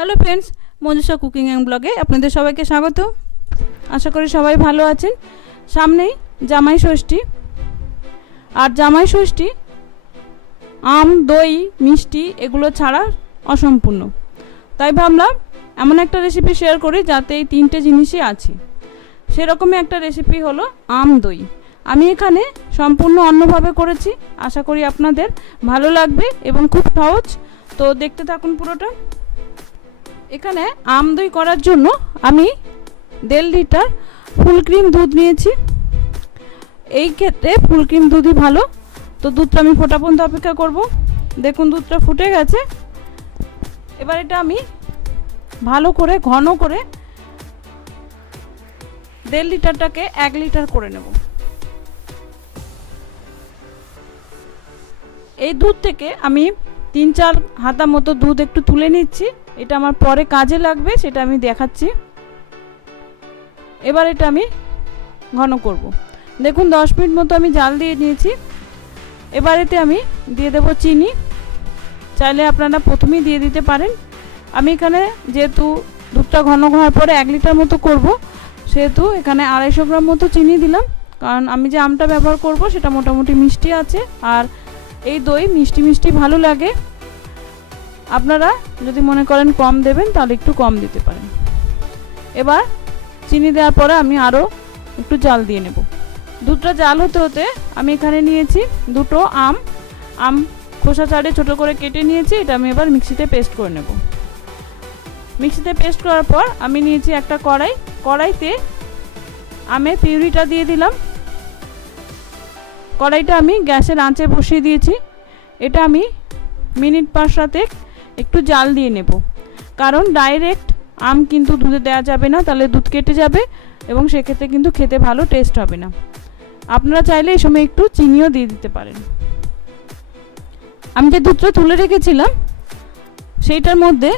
Hello friends, Manjusha cooking and ব্লগে আপনাদের সবাইকে স্বাগত। আশা করি সবাই ভালো আছেন। সামনেই জামাই ষষ্ঠী, আর জামাই ষষ্ঠী আম, দই, মিষ্টি এগুলো ছাড়া অসম্পূর্ণ। তাই ভাবলাম এমন একটা রেসিপি শেয়ার করি যাতে এই তিনটে জিনিসই আছে। সেরকমই একটা রেসিপি হলো আম দই। আমি এখানে সম্পূর্ণ অন্যভাবে করেছি, আশা করি আপনাদের ভালো লাগবে এবং খুব সহজ। তো দেখতে থাকুন পুরোটা। এখানে আম দই করার জন্য আমি 1.5 লিটার ফুল ক্রিম দুধ নিয়েছি। এই ক্ষেত্রে ফুল ক্রিম দুধই ভালো। তো দুধটা আমি ফোটা পর্যন্ত অপেক্ষা করব। দেখুন দুধটা ফুটে গেছে। এবার এটা আমি ভালো করে ঘন করে 1.5 লিটারটাকে 1 লিটার করে নেব। এই দুধ থেকে আমি 3-4 হাতা মতো দুধ একটু তুলে নিচ্ছি। এটা আমার পরে কাজে লাগবে, সেটা আমি দেখাচ্ছি। এবার এটা আমি ঘন করব। দেখুন 10 মিনিট মতো আমি জাল দিয়ে নিয়েছি। এবার এতে আমি দিয়ে দেব চিনি। চাইলে আপনারা প্রথমেই দিয়ে দিতে পারেন। আমি এখানে যেহেতু দুধটা ঘন হওয়ার পরে 1 লিটার মতো করব, সেহেতু এখানে 250 গ্রাম মতো চিনি দিলাম। কারণ আমি যে আমটা ব্যবহার করব সেটা মোটামুটি মিষ্টি আছে, আর এই দই মিষ্টি মিষ্টি ভালো লাগে। আপনারা যদি মনে করেন কম দেবেন তাহলে একটু কম দিতে পারেন। এবার চিনি দেওয়ার পরে আমি আরও একটু জাল দিয়ে নেব। দুধটা জাল হতে হতে আমি এখানে নিয়েছি 2টো আম খোসা ছাড়িয়ে ছোটো করে কেটে নিয়েছি। এটা আমি এবার মিক্সিতে পেস্ট করে নেব। মিক্সিতে পেস্ট করার পর আমি নিয়েছি একটা কড়াইতে আমের পিউরিটা দিয়ে দিলাম। কড়াইটা আমি গ্যাসের আঁচে বসিয়ে দিয়েছি। এটা আমি মিনিট 5-7 একটু জাল দিয়ে নেব। কারণ ডাইরেক্ট আম কিন্তু দুধে দেওয়া যাবে না, তাহলে দুধ কেটে যাবে এবং সেক্ষেত্রে কিন্তু খেতে ভালো টেস্ট হবে না। আপনারা চাইলে এই সময় একটু চিনিও দিয়ে দিতে পারেন। আমি যে দুধটা তুলে রেখেছিলাম সেইটার মধ্যে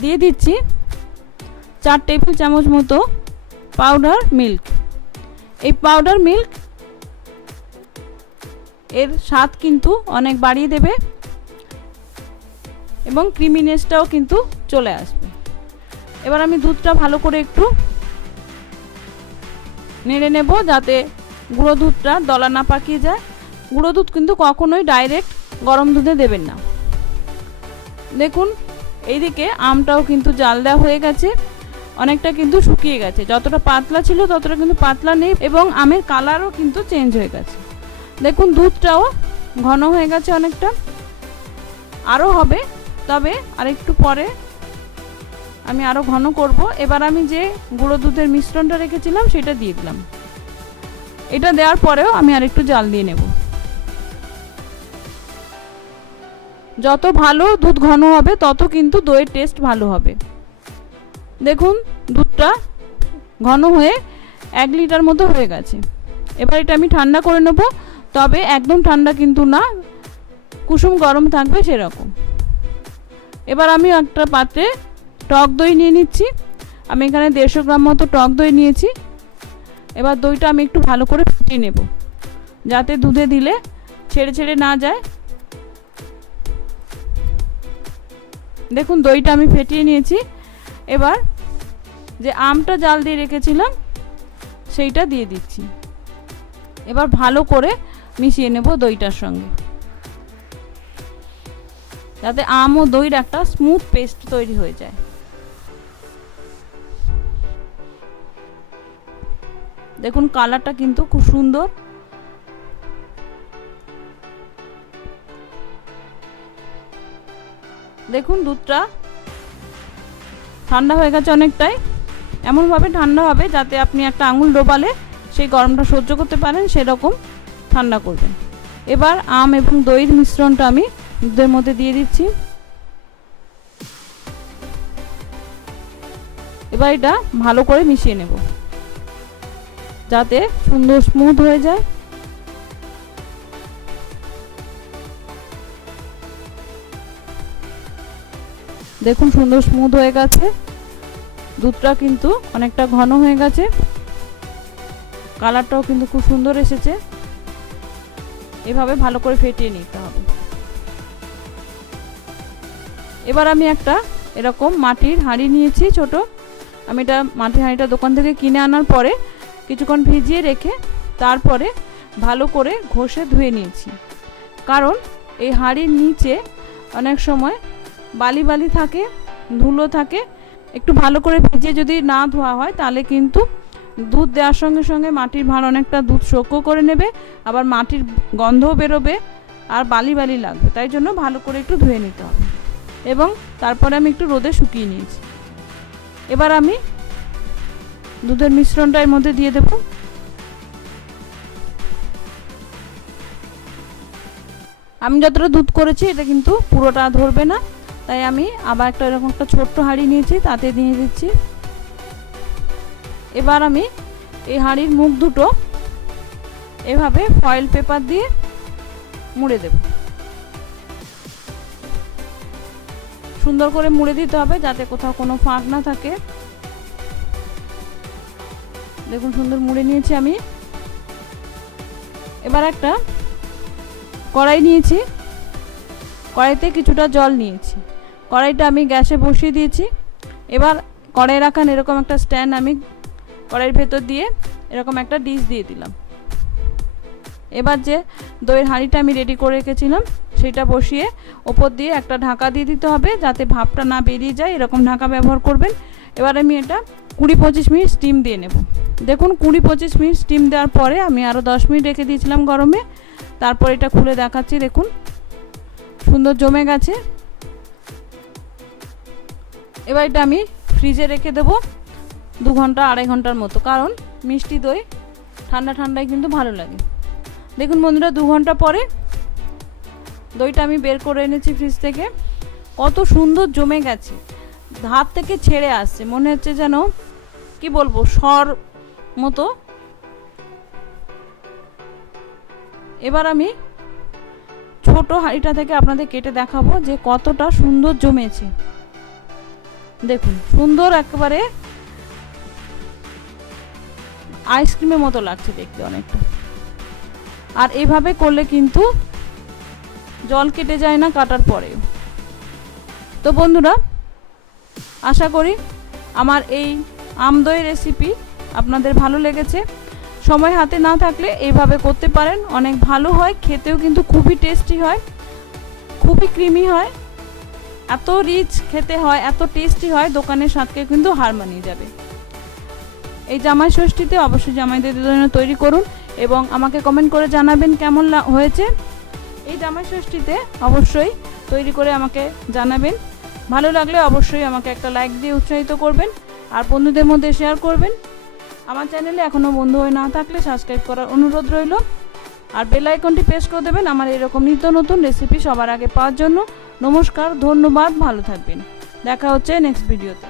দিয়ে দিচ্ছি 4 টেবিল চামচ মতো পাউডার মিল্ক। এই পাউডার মিল্ক এর স্বাদ কিন্তু অনেক বাড়িয়ে দেবে এবং ক্রিমিনেসটাও কিন্তু চলে আসবে। এবার আমি দুধটা ভালো করে একটু নেড়ে নেব যাতে গুঁড়ো দুধটা দলা না পাকিয়ে যায়। গুঁড়ো দুধ কিন্তু কখনোই ডাইরেক্ট গরম দুধে দেবেন না। দেখুন এইদিকে আমটাও কিন্তু জাল দেওয়া হয়ে গেছে, অনেকটা কিন্তু শুকিয়ে গেছে। যতটা পাতলা ছিল ততটা কিন্তু পাতলা নেই এবং আমের কালারও কিন্তু চেঞ্জ হয়ে গেছে। দেখুন দুধটাও ঘন হয়ে গেছে অনেকটা, আরও হবে, তবে আরেকটু পরে আমি আরও ঘন করব। এবার আমি যে গুঁড়ো দুধের মিশ্রণটা রেখেছিলাম সেটা দিয়ে দিলাম। এটা দেওয়ার পরেও আমি আরেকটু জাল দিয়ে নেব। যত ভালো দুধ ঘন হবে তত কিন্তু দইয়ের টেস্ট ভালো হবে। দেখুন দুধটা ঘন হয়ে 1 লিটার মতো হয়ে গেছে। এবার এটা আমি ঠান্ডা করে নেব, তবে একদম ঠান্ডা কিন্তু না, কুসুম গরম থাকবে সেরকম। এবার আমি একটা পাত্রে টক দই নিয়ে নিচ্ছি। আমি এখানে 150 গ্রাম মতো টক দই নিয়েছি। এবার দইটা আমি একটু ভালো করে ফুটিয়ে নেব যাতে দুধে দিলে ছেড়ে ছেড়ে না যায়। দেখুন দইটা আমি ফেটিয়ে নিয়েছি। এবার যে আমটা জাল দিয়ে রেখেছিলাম সেইটা দিয়ে দিচ্ছি। এবার ভালো করে মিশিয়ে নেব দইটার সঙ্গে যাতে আম ও দইয়ের একটা স্মুথ পেস্ট তৈরি হয়ে যায়। দেখুন কালারটা কিন্তু খুব সুন্দর। দেখুন দুধটা ঠান্ডা হয়ে গেছে অনেকটাই। এমনভাবে ঠান্ডা হবে যাতে আপনি একটা আঙুল ডোবালে সেই গরমটা সহ্য করতে পারেন, সেরকম ঠান্ডা করবেন। এবার আম এবং দইয়ের মিশ্রণটা আমি দুধের মধ্যে দিয়ে দিচ্ছি। এবার এটা ভালো করে মিশিয়ে নেব যাতে সুন্দর স্মুথ হয়ে যায়। দেখুন সুন্দর স্মুথ হয়ে গেছে। দুধটা কিন্তু অনেকটা ঘন হয়ে গেছে, কালারটাও কিন্তু খুব সুন্দর এসেছে। এভাবে ভালো করে ফেটিয়ে নিতে হবে। এবার আমি একটা এরকম মাটির হাঁড়ি নিয়েছি ছোট। আমি এটা মাটির হাঁড়িটা দোকান থেকে কিনে আনার পরে কিছুক্ষণ ভিজিয়ে রেখে তারপরে ভালো করে ঘষে ধুয়ে নিয়েছি। কারণ এই হাঁড়ির নিচে অনেক সময় বালি বালি থাকে, ধুলো থাকে। একটু ভালো করে ভিজিয়ে যদি না ধোয়া হয় তাহলে কিন্তু দুধ দেওয়ার সঙ্গে সঙ্গে মাটির ভাঁড় অনেকটা দুধ শোক্য করে নেবে, আবার মাটির গন্ধও বেরোবে আর বালি বালি লাগবে। তাই জন্য ভালো করে একটু ধুয়ে নিতে হবে। এবং তারপরে আমি একটু রোদে শুকিয়ে নিয়েছি। এবার আমি দুধের মিশ্রণটা এর মধ্যে দিয়ে দেব। আমি যতটা দুধ করেছি এটা কিন্তু পুরোটা ধরবে না, তাই আমি আবার একটা এরকম একটা ছোট্ট হাঁড়ি নিয়েছি, তাতে দিয়ে দিচ্ছি। এবার আমি এই হাঁড়ির মুখ দুটো এভাবে ফয়েল পেপার দিয়ে মুড়ে দেব। সুন্দর করে মুড়ে দিতে হবে যাতে কোথাও কোনো ফাঁক না থাকে। দেখুন সুন্দর মুড়ে নিয়েছি আমি। এবার একটা কড়াই নিয়েছি, কড়াইতে কিছুটা জল নিয়েছি, কড়াইটা আমি গ্যাসে বসিয়ে দিয়েছি। এবার কড়াই রাখান এরকম একটা স্ট্যান্ড আমি কড়াইয়ের ভেতর দিয়ে এরকম একটা ডিশ দিয়ে দিলাম। এবার যে দইয়ের হাঁড়িটা আমি রেডি করে রেখেছিলাম সেটা বসিয়ে ওপর দিয়ে একটা ঢাকা দিয়ে দিতে হবে যাতে ভাপটা না বেরিয়ে যায়, এরকম ঢাকা ব্যবহার করবেন। এবার আমি এটা 20-25 মিনিট স্টিম দিয়ে নেব। দেখুন 20-25 মিনিট স্টিম দেওয়ার পরে আমি আরও 10 মিনিট রেখে দিয়েছিলাম গরমে। তারপর এটা খুলে দেখাচ্ছি, দেখুন সুন্দর জমে গেছে। এবার এটা আমি ফ্রিজে রেখে দেবো 2 ঘন্টা 2.5 ঘন্টার মতো, কারণ মিষ্টি দই ঠান্ডা ঠান্ডায় কিন্তু ভালো লাগে। দেখুন বন্ধুরা 2 ঘন্টা পরে দইটা আমি বের করে এনেছি ফ্রিজ থেকে। কত সুন্দর জমে গেছে, হাত থেকে ছেড়ে আসছে, মনে হচ্ছে যেন কি বলবো সর মতো। এবার আমি ছোট হাঁড়িটা থেকে আপনাদের কেটে দেখাবো যে কতটা সুন্দর জমেছে। দেখুন সুন্দর একেবারে আইসক্রিমের মতো লাগছে দেখতে অনেকটা। আর এইভাবে করলে কিন্তু জল কেটে যায় না কাটার পরেও। তো বন্ধুরা আশা করি আমার এই আম দই রেসিপি আপনাদের ভালো লেগেছে। সময় হাতে না থাকলে এইভাবে করতে পারেন, অনেক ভালো হয়, খেতেও কিন্তু খুবই টেস্টি হয়, খুবই ক্রিমি হয়, এত রিচ খেতে হয়, এত টেস্টি হয়, দোকানের স্বাদকে কিন্তু হার মানিয়ে যাবে। এই জামাই ষষ্ঠীতে অবশ্যই জামাইদের জন্য তৈরি করুন এবং আমাকে কমেন্ট করে জানাবেন কেমন হয়েছে। এই জামাই ষষ্ঠীতে অবশ্যই তৈরি করে আমাকে জানাবেন। ভালো লাগলে অবশ্যই আমাকে একটা লাইক দিয়ে উৎসাহিত করবেন আর বন্ধুদের মধ্যে শেয়ার করবেন। আমার চ্যানেলে এখনও বন্ধু হয়ে না থাকলে সাবস্ক্রাইব করার অনুরোধ রইল আর বেল আইকনটি প্রেস করে দেবেন আমার এরকম নিত্য নতুন রেসিপি সবার আগে পাওয়ার জন্য। নমস্কার, ধন্যবাদ, ভালো থাকবেন। দেখা হচ্ছে নেক্সট ভিডিওতে।